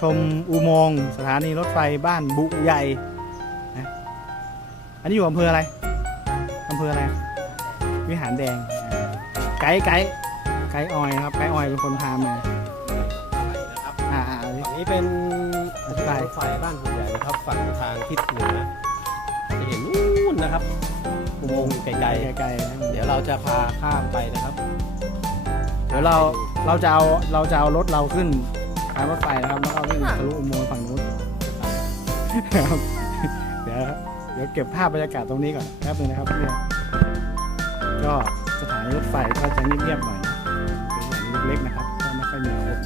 ชมอุโมงค์สถานีรถไฟบ้านบุใหญ่นะอันนี้อยู่อำเภออะไรอำเภออะไร วิหารแดงอ่าไกด์ไกด์ไกด์ออยนะครับ ไกด์ออยเป็นคนพามานะครับอ่าอ่าฝั่งนี้เป็นอธิบายรถไฟบ้านผู้ใหญ่นะครับ ฝั่งทางทิศเหนือจะเห็นนู่นนะครับอุโมงค์อยู่ไกลไกลไกลๆนะๆเดี๋ยวเราจะพาข้ามไปนะครับ เดี๋ยวเรา เราจะเอา เราจะเอารถเราขึ้นทางรถไฟนะครับแล้วก็วิ่งทะลุอุโมงค์ฝั่งนู้นครับเดี๋ยวเดี๋ยวเก็บภาพบรรยากาศตรงนี้ก่อนแป๊บนึงนะครับเนี่ยก็สถานีรถไฟก็จะเงียบๆหน่อยนะเป็นสถานีเล็กๆนะครับก็ไม่ค่อยมีคน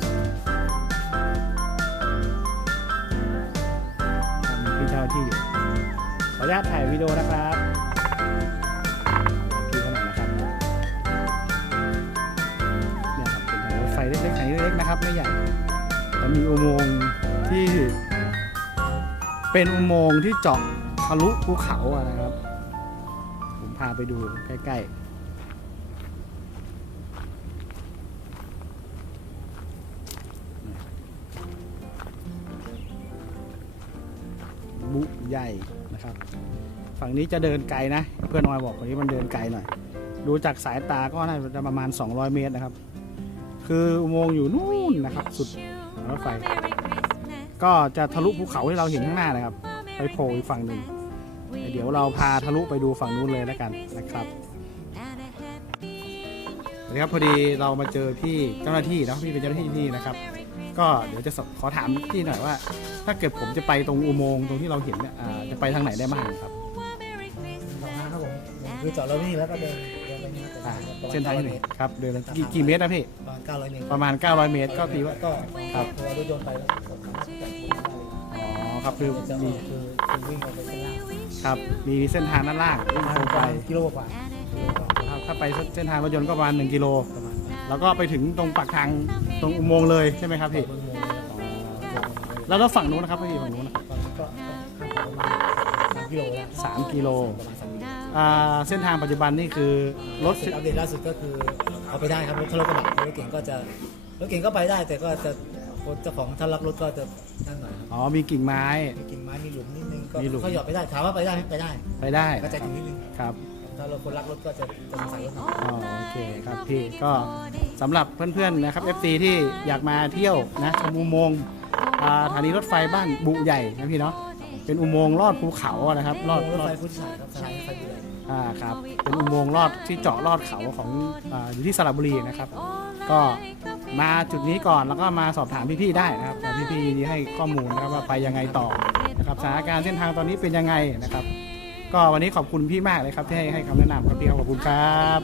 มีพี่เจ้าที่อยู่ขออนุญาตถ่ายวิดีโอนะครับพี่เขน่อยนะครับเนี่ยครับเป็นทางรถไฟเล็กๆสถานีเล็กๆนะครับไม่ใหญ่ มีอุโมงค์ที่ เป็นอุโมงค์ที่เจาะทะลุภูเขาอะนะครับ ผมพาไปดูใกล้ ๆบุใหญ่นะครับ ฝั่งนี้จะเดินไกลนะ เพื่อนออยบอกฝั่งนี้มันเดินไกลหน่อย ดูจากสายตาก็น่าจะประมาณ 200 เมตรนะครับ คืออุโมงค์อยู่นู่นนะครับ สุด รถไฟ ก็จะทะลุภูเขาที่เราเห็นข้างหน้านะครับ ไปโผล่อีกฝั่งหนึ่งเดี๋ยวเราพาทะลุไปดูฝั่งนู้นเลยแล้วกันนะครับสวัสดีครับพอดีเรามาเจอพี่เจ้าหน้าที่เนาะพี่เป็นเจ้าหน้าที่ที่นี่นะครับ ก็เดี๋ยวจะสอบขอถามพี่หน่อยว่า ถ้าเกิดผมจะไปตรงอุโมงค์ตรงที่เราเห็นเนี่ยอ่าจะไปทางไหนได้บ้างครับสองทางครับผมคือจอดรถนี่แล้วก็เดินเดินไปนี่อ่าประมาณเส้นทางที่900ไหนเมตรครับเดินกี่กี่เมตรนะพี่ประมาณ 900เมตรประมาณ 900 เมตร ก็ตีว่าก็ครับตัวรถยนต์ไปแล้วผมสามารถจับได้อ๋อครับคือจะมีคือคือวิ่งไปเป็นล่างครับมีเส้นทางด้านล่างวิ่งประตรงมาไปณกิโลกว่ากิโลกว่าครับถ้าไปเส้นทางรถยนต์ก็ประมาณ 1 กิโล ประมาณนั้นแล้วก็ไปถึงตรงปากทางตรงอุโมงค์เลยใช่ไหมครับพี่บนอุโมงค์เลยแล้วแล้วแล้วฝั่งนู้นนะครับพี่ฝั่งนู้นนะครับตอนนั้นก็ข้ามไปประมาณ3กิโลแล้วสามกิโล ประมาณ3กิโล อ่าเส้นทางปัจจุบันนี่คือรถสุดอัปเดตล่าสุดก็คือเอาไปได้ครับรถถ้ารถกระบะรถเก่งก็จะรถเก่งก็ไปได้ แต่ก็จะคนเจ้าของถ้ารักรถก็จะนั่นหน่อยครับอ๋อมีกิ่งไม้ มีกิ่งไม้มีหลุมนิดนึงก็มีหลุมก็หยอดไปได้ถามว่าไปได้ไหมไปได้ไปได้ก็ใจถึงนิดนึงครับถ้าเราคนรักรถก็จะจะสงสัยรถหน่อยอ๋อโอเคครับพี่ก็สำหรับเพื่อนๆนะครับ FC ที่อยากมาเที่ยวนะชมอุโมงค์อ่าสถานีรถไฟบ้านบุใหญ่นะพี่เนาะเป็นอุโมงค์ลอดภูเขาอะนะครับลอดรถลอไฟด พุทธศาสตร์ครับสถานีรถไฟบุรี อ่าครับเป็นอุโมงค์ลอดที่เจาะลอดเขาของอาอยู่ที่สระบุรีนะครับ ก็มาจุดนี้ก่อนแล้วก็มาสอบถามพี่ๆได้นะครับพี่ๆนดีให้ข้อมูลนะครับว่าไปยังไงต่อนะครับสถานการณ์เส้นทางตอนนี้เป็นยังไงนะครับ ก็วันนี้ขอบคุณพี่มากเลยครับที่ให้ให้คำแนะนำครับพี่ครับขอบคุณครับ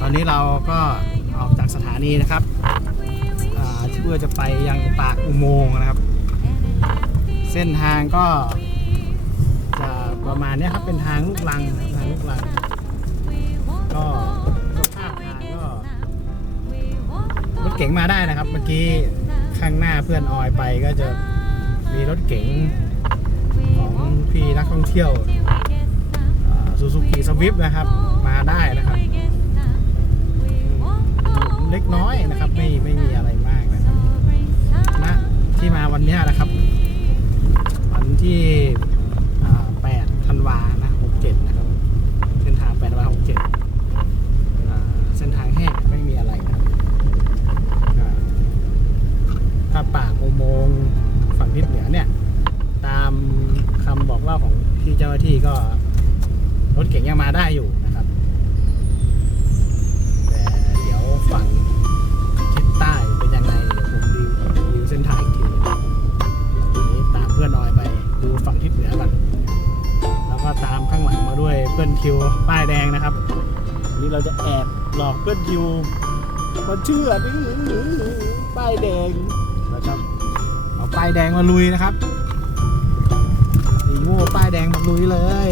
ตอนนี้เราก็ออกจากสถานีนะครับอ่าเพื่อจะไปยังปากอุโมงค์นะครับ เส้นทางก็ ประมาณนี้ครับเป็นทางลูกลังทางลูกลัง ก็สภาพทางก็รถเก๋งมาได้นะครับ เมื่อกี้ข้างหน้าเพื่อนออยไปก็จะมีรถเก๋งของพี่นักท่องเที่ยวซูซูกิสวิฟนะครับ มาได้นะครับ เล็กน้อยนะครับ ไม่ไม่มีอะไรมากนะครับณที่มาวันนี้นะครับ วันที่ คำบอกเล่าของพี่เจ้าหน้าที่ก็รถเก๋งยังมาได้อยู่นะครับ แต่เดี๋ยวฝั่งทิศใต้เป็นยังไงเดี๋ยวผมรีวิวเส้นทางอีกทีหนึงทีนี้ตามเพื่อนน้อยไปดูฝั่งทิศเหนือก่อนแล้วก็ตามข้างหลังมาด้วยเพื่อนคิวป้ายแดงนะครับนี้เราจะแอบหลอกเพื่อนคิวมาเชื่อนี่ป้ายแดงนะครับเอาป้ายแดงมาลุยนะครับ ป้ายแดงมาลุยเลย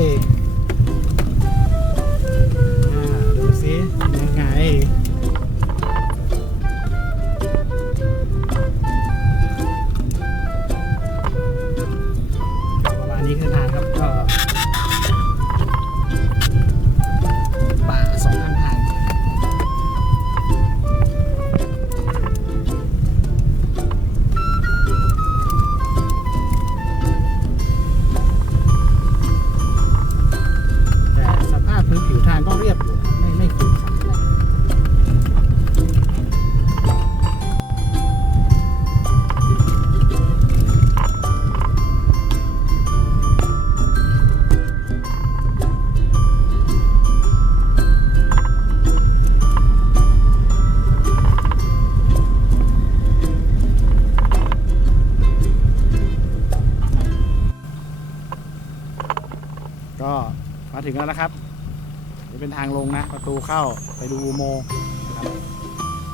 ประตูเข้าไปดูอุโมงค์นะครับ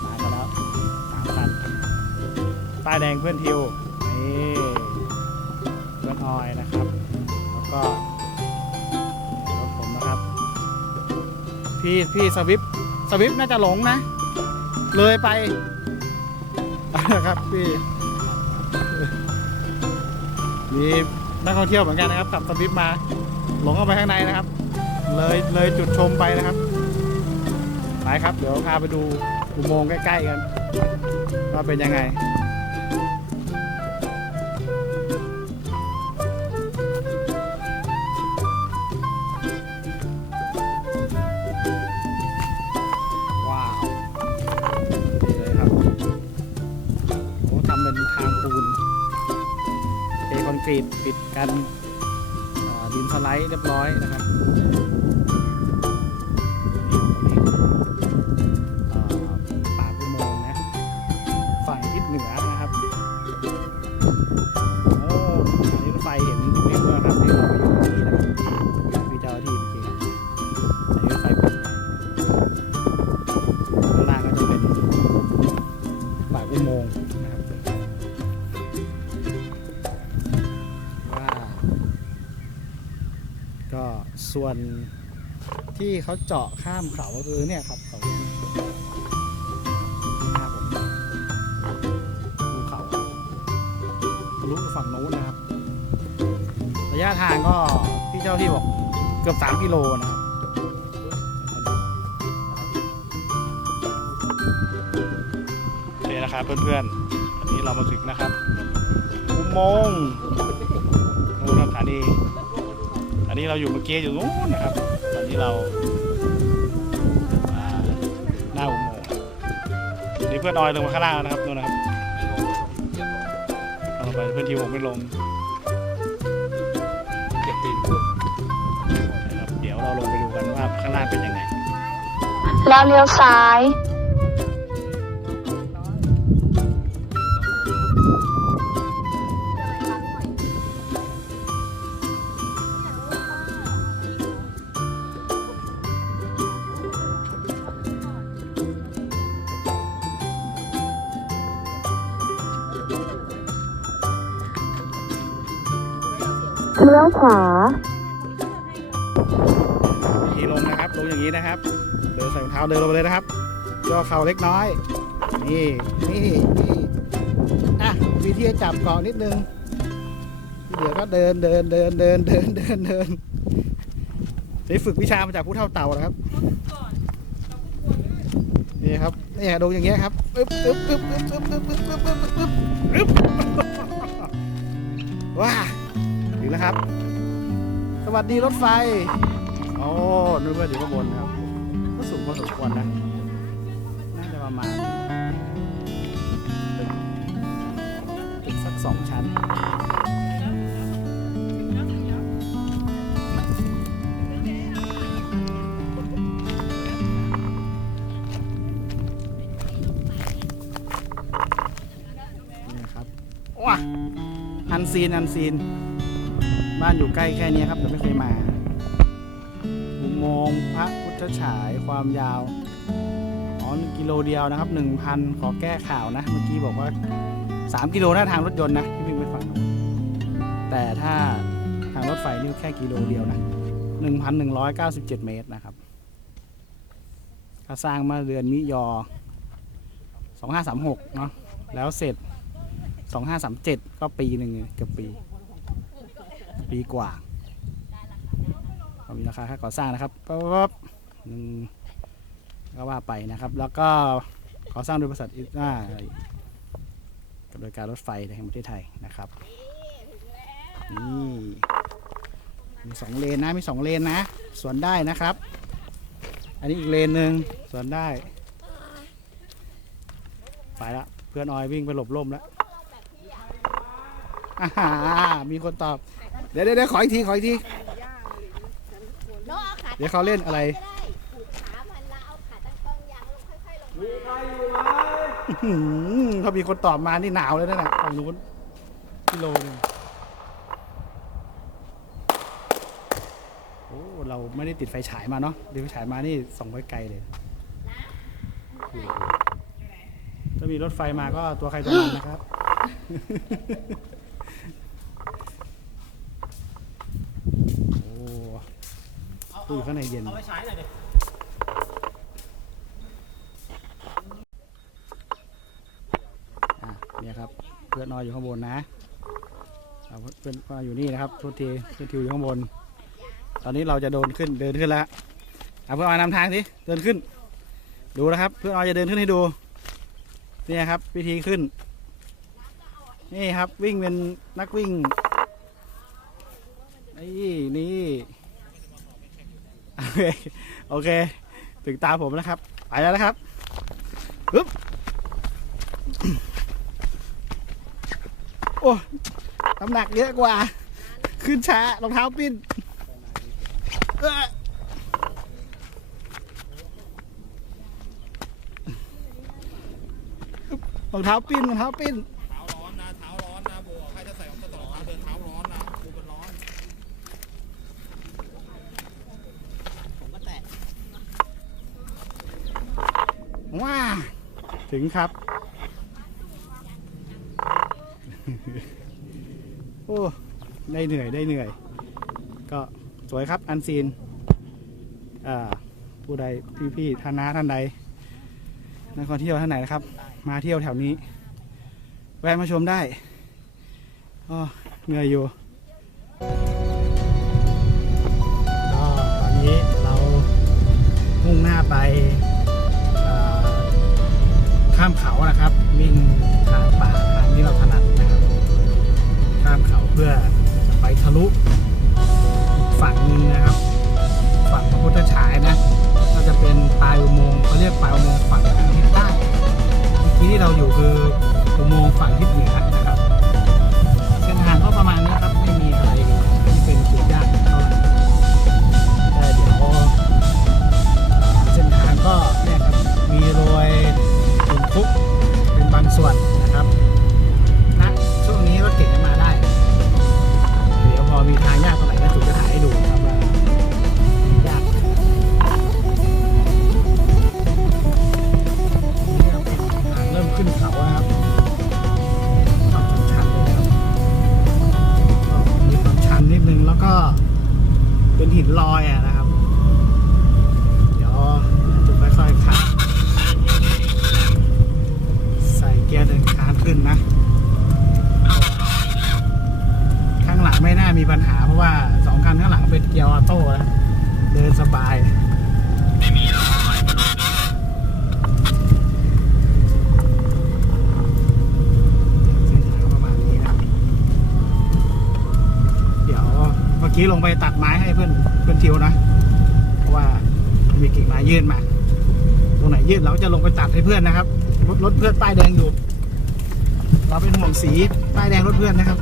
มาแล้วสามคันป้ายแดงเพื่อนทิวนี่เพื่อนออยนะครับ แล้วก็รถผมนะครับ พี่พี่สวิปสวิปน่าจะหลงนะ เลยไปนะครับพี่มีนักท่องเที่ยวเหมือนกันนะครับขับสวิปมา หลงเข้าไปข้างในนะครับ เลยเลยจุดชมไปนะครับ ไปครับ เดี๋ยวพาไปดูอุโมงค์ใกล้ ๆ กันว่าเป็นยังไงว้าวดีเลยครับโอ้ทำเป็นทางปูนเทคอนกรีตปิดกันดินสไลด์เรียบร้อยนะครับ ส่วนที่เขาเจาะข้ามเขาก็คือเนี่ยครับเขาหน้าผมภูเขาทะลุฝั่งโน้นนะครับ ระยะทางก็พี่เจ้าที่บอกเกือบ 3 กิโลนะครับโอเคนะครับเพื่อนๆ อันนี้เรามาถึงนะครับอุโมงค์นู่นสถานี นี้เราอยู่เมื่อกี้อยู่นู้นนะครับ ตอนนี้เราอ่าหน้าอุโมงค์นี่เพื่อนออยลงมาข้างล่างนะครับนู่นนะครับเอาไปเพื่อนทีผมไม่ลงเก็บตีนครับเดี๋ยวเราลงไปดูกันว่าข้างล่างเป็นยังไงแล้วเลี้ยวซ้าย เลี้ยวขวาวิธีลงนะครับลงอย่างนี้นะครับ เดินใส่รองเท้าเดินลงไปเลยนะครับย่อเข่าเล็กน้อย นี่นี่นี่อะวิธีจับเกาะนิดนึงที่เหลือก็เดินเดินเดินเดินเดินเดินเดินได้ฝึกวิชามาจากผู้เท่าเต่านะครับนี่ครับนี่ลงอย่างเงี้ยครับอึ๊บอึ๊บอึ๊บอึ๊บอึ๊บอึ๊บอึ๊บอึ๊บอึ๊บ ถึงแล้วครับ สวัสดีรถไฟ โอ้นึกว่าอยู่ข้างบนครับ ก็สูงพอสมควรนะ น่าจะประมาณตึกสักสองชั้นนี่ครับว้าอันซีน อันซีน บ้านอยู่ใกล้แค่นี้ครับแต่ไม่เคยมาอุโมงค์พระพุทธฉายความยาวอ๋อกิโลเดียวนะครับหนึ่งพันขอแก้ข่าวนะ เมื่อกี้บอกว่าสามกิโลถ้าทางรถยนต์นะที่วิ่งไปฝั่งนู้นแต่ถ้าทางรถไฟนี่แค่กิโลเดียวนะหนึ่งพันหนึ่งร้อยเก้าสิบเจ็ดเมตรนะครับเขาสร้างมาเดือนมิยอสองห้าสามหกเนาะแล้วเสร็จสองห้าสามเจ็ดก็ปีหนึ่งเกือบปี ปีกว่าก็มีราคาค่าก่อสร้างนะครับปั๊บหนึ่งก็ว่าไปนะครับ แล้วก็ก่อสร้างโดยบริษัทอิตากับโดยการรถไฟแห่งประเทศไทยนะครับนี่มีสองเลนนะมีสองเลนนะสวนได้นะครับ อันนี้อีกเลนหนึ่งสวนได้ ไปละเพื่อนออยวิ่งไปหลบร่มแล้วอ่ามีคนตอบ เดี๋ยวเดี๋ยวเดี๋ยวขออีกทีขออีกทีเดี๋ยวเขาเล่นอะไรผูกขามันแล้วเอาขาตั้งกล้องยางลงค่อยๆลงมา อื้อหือเขามีคนตอบมานี่หนาวเลยนั่นแหละฝั่งนู้นกิโลหนึงโอ้เราไม่ได้ติดไฟฉายมาเนาะติดไฟฉายมานี่ส่องไว้ไกลเลยถ้ามีรถไฟมาก็ตัวใครตัวมันนะครับ โอ้ ตู้อยู่ข้างในเย็น เอาไปฉายหน่อยดิอะเนี่ยครับ เพื่อนนอนอยู่ข้างบนนะอะเพื่อนนอนอยู่นี่นะครับทุกทีเพื่อนทิวอยู่ข้างบน ตอนนี้เราจะโดนขึ้นเดินขึ้นแล้วอะเพื่อนออยนำทางสิเดินขึ้น ดูนะครับ เพื่อนออยจะเดินขึ้นให้ดูเนี่ยครับ วิธีขึ้น นี่ครับวิ่งเป็นนักวิ่งนี่นี่ โอเคโอเค ถึงตาผมแล้วครับ ไปแล้วนะครับปึ๊บโอ้น้ำหนักเยอะกว่า ขึ้นช้ารองเท้าปิ้นรองเท้าปิ้นรองเท้าปิ้นนะ เท้าร้อนนะบัวใครจะใส่รองเท้าเท้าเดินเท้าร้อนนะดูมันร้อน ว้า ถึงครับ โอ้ ได้เหนื่อยได้เหนื่อย ก็สวยครับอันซีนอ่าผู้ใดพี่ๆท่านน้าท่านใดนักท่องเที่ยวท่านไหนนะครับ มาเที่ยวแถวนี้ แวะมาชมได้อ๋อเหนื่อยอยู่ก็ตอนนี้เรามุ่งหน้าไปามเขานะครับ วิ่งทางป่าทางที่เราถนัดนะครับ ข้ามเขาเพื่อจะไปทะลุอีกฝั่งหนึงนะครับ ฝั่งพระพุทธฉายนะ ก็จะเป็นปลายอุโมงค์เขาเรียกปลายอุโมงค์ฝั่งทางทิศใต้เมื่อกี้ที่เราอยู่คืออุโมงค์ฝั่งทิศเหนือ กี้ลงไปตัดไม้ให้เพื่อนเพื่อนทิวนะ เพราะว่ามีกิ่งไม้ยื่นมา ตรงไหนยื่นเราจะลงไปตัดให้เพื่อนนะครับรถรถเพื่อนป้ายแดงอยู่ เราเป็นห่วงสีป้ายแดงรถเพื่อนนะครับ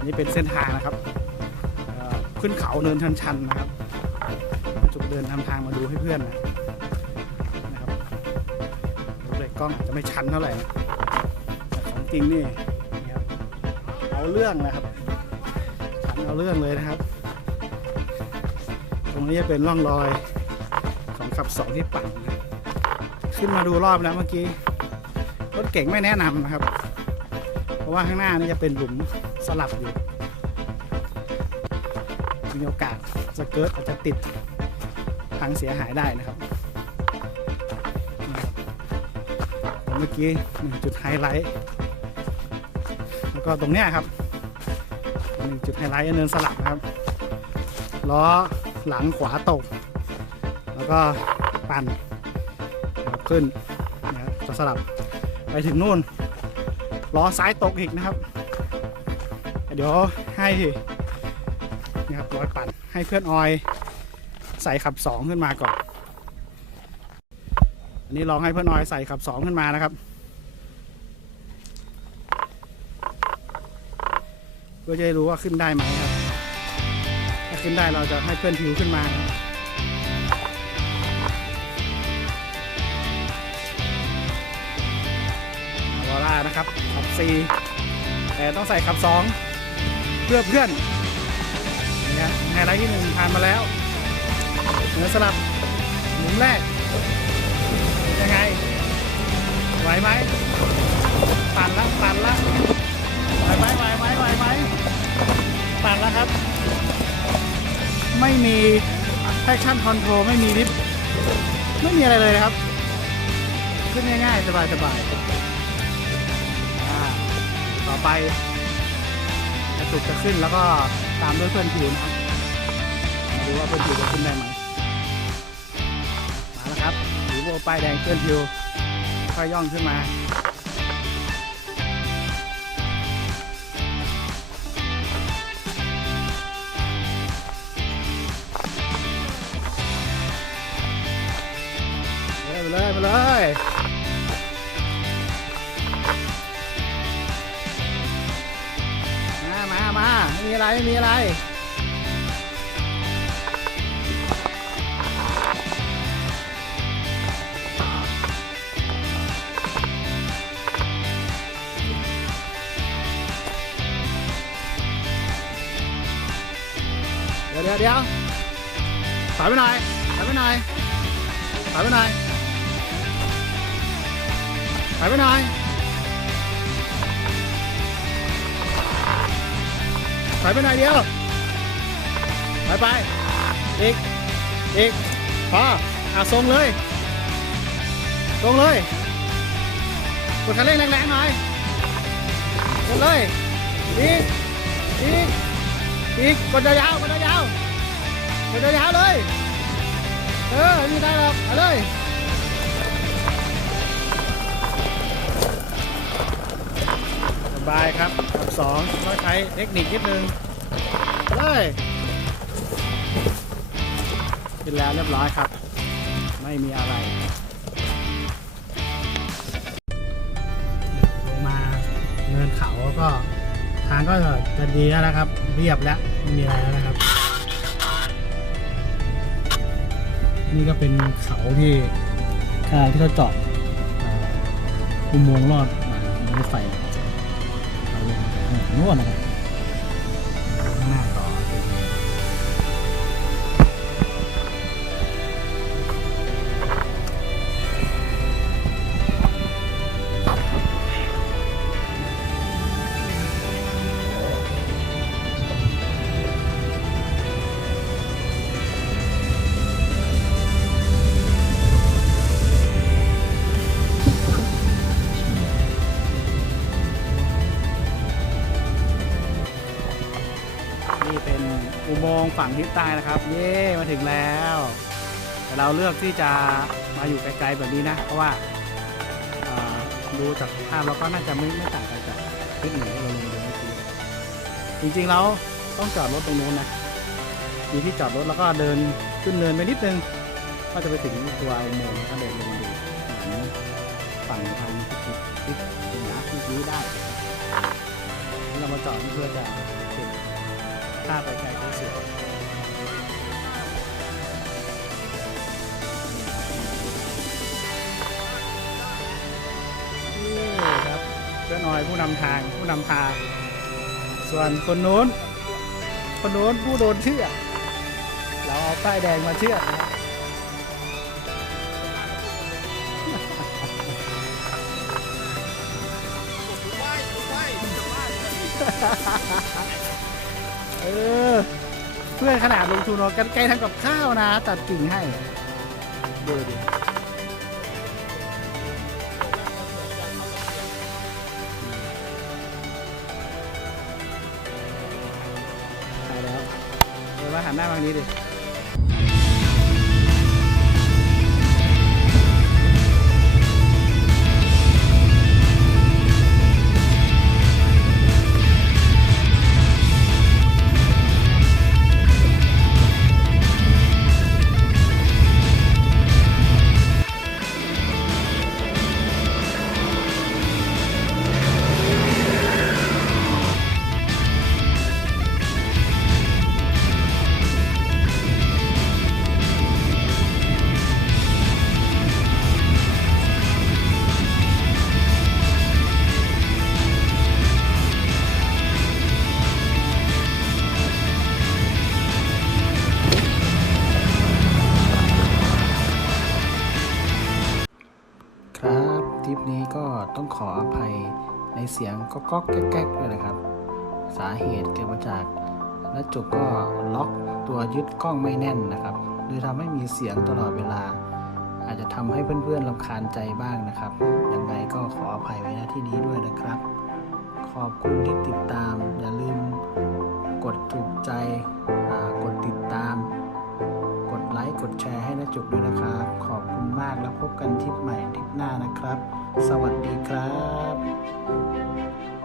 นนี้เป็นเส้นทางนะครับขึ้นเขาเนินชันๆนะครับจุดเดินทำทางมาดูให้เพื่อนนะนะครับเลยกล้องอาจจะไม่ชันเท่าไหร่แต่ของจริงนี่นครับเอาเรื่องนะครับชันเอาเรื่องเลยนะครับ ตรงนี้จะเป็นร่องรอยของขับสองที่ปั่นนะขึ้นมาดูรอบแล้วเมื่อกี้รถเก่งไม่แนะนำนะครับ เพราะว่าข้างหน้านี่จะเป็นหลุม สลับอยู่มีโอกาสสเกิร์ตอาจจะติดพังเสียหายได้นะครับ เมื่อกี้หนึ่งจุดไฮไลท์แล้วก็ตรงเนี้ยครับหนึ่งจุดไฮไลท์เนินสลับนะครับล้อหลังขวาตก แล้วก็ปั่นขึ้นนะครับจะสลับไปถึงนู่นล้อซ้ายตกอีกนะครับ เดี๋ยวให้นะครับรอยปั่นให้เพื่อนออยใส่ขับสองขึ้นมาก่อน อันนี้ลองให้เพื่อนน้อยใส่ขับสองขึ้นมานะครับ เพื่อจะได้รู้ว่าขึ้นได้ไหมครับ ถ้าขึ้นได้เราจะให้เพื่อนทิวขึ้นมาครับวอล่านะครับขับสี่แต่ต้องใส่ขับสอง พื่อเพื่อนนี่ฮะไฮไลท์ที่หนึ่งผ่านมาแล้วเหนือสลับหมุนแรกเป็นยังไง ไหวไหมปั่นละปั่นละไหวไหมไหวไหมไหวไหมปั่นละครับ ไม่มี traction control ไม่มีลิฟต์ไม่มีอะไรเลยนะครับ ขึ้นง่ายๆ สบายๆต่อไป กระจุกจะขึ้นแล้วก็ตามด้วยเพื่อนผิวนะครับมาดูว่าเพื่อนผิวจะขึ้นได้ไหมมาแล้วครับหรือโบป้ายแดงเพื่อนผิวค่อยย่องขึ้นมาไปเลยไปเลย มีอะไรไม่มีอะไร เดี๋ยวเดี๋ยวเดี๋ยวถอยไปหน่อยถอยไปหน่อยถอยไปหน่อยถอยไปหน่อย ถอยไปหน่อยเดียวถอยไป อีก อีก พอ อะทรงเลยทรงเลย กดคันเร่งแรงๆหน่อยกดเลย อีก อีก อีก กดยาวๆกดยาวๆกดยาวๆเลย เออไม่ได้หรอกเอาเลย บายครับกับสองต้องใช้เทคนิคนิดนึงเลยขึ้นแล้วเรียบร้อยครับ ไม่มีอะไรลงมาเนินเขาก็ทางก็จะดีแล้วนะครับ เรียบแล้วไม่มีอะไรแล้วนะครับ นี่ก็เป็นเขาที่ที่เขาเจาะอุโมงค์ลอดมารถไฟ ลง งค์ฝั่งทิศใต้นะครับ เย้มาถึงแล้ว แต่เราเลือกที่จะมาอยู่ไกลๆแบบนี้นะ เพราะว่าดูจากภาพเราก็น่าจะไม่ไม่ต่างกันจากทิศเหนือเราลงเดูเมื่อกี้จริงๆแล้วต้องจอดรถตรงนู้นนะมีที่จอดรถแล้วก็เดินขึ้นเนินไปนิดนึง ก็จะไปถึงตัวอุโมงค์ก็เดินลงดูฝั่งทางทิศทิศเหนือที่นี้ได้เรามาจอดเพื่อจะเก็บภาพไปไกลที่สุด เพื่น้อยผู้นำทางผู้นำพา ส่วนคนโน้น คนโน้นผู้โดนเชื่อ เราเอาป้ายแดงมาเชื่อนะเออเพื่อขนาดลงทุนเอากันไกลทำกับข้าวนะ ตัดกิ่งให้ ดูดิ หันหน้ามาทางนี้ดิ ก็ก๊อกแก๊กๆด้วยนะครับ สาเหตุเกิดมาจากน้าจุกก็ล็อกตัวยึดกล้องไม่แน่นนะครับเลยทำให้มีเสียงตลอดเวลา อาจจะทำให้เพื่อนๆรำคาญใจบ้างนะครับยังไงก็ขออภัยไว้ณที่นี้ด้วยนะครับ ขอบคุณที่ติดตาม อย่าลืมกดถูกใจกดติดตาม กดไลค์กดแชร์ให้น้าจุกด้วยนะครับ ขอบคุณมากแล้วพบกันทิปใหม่ทิปหน้านะครับ สวัสดีครับ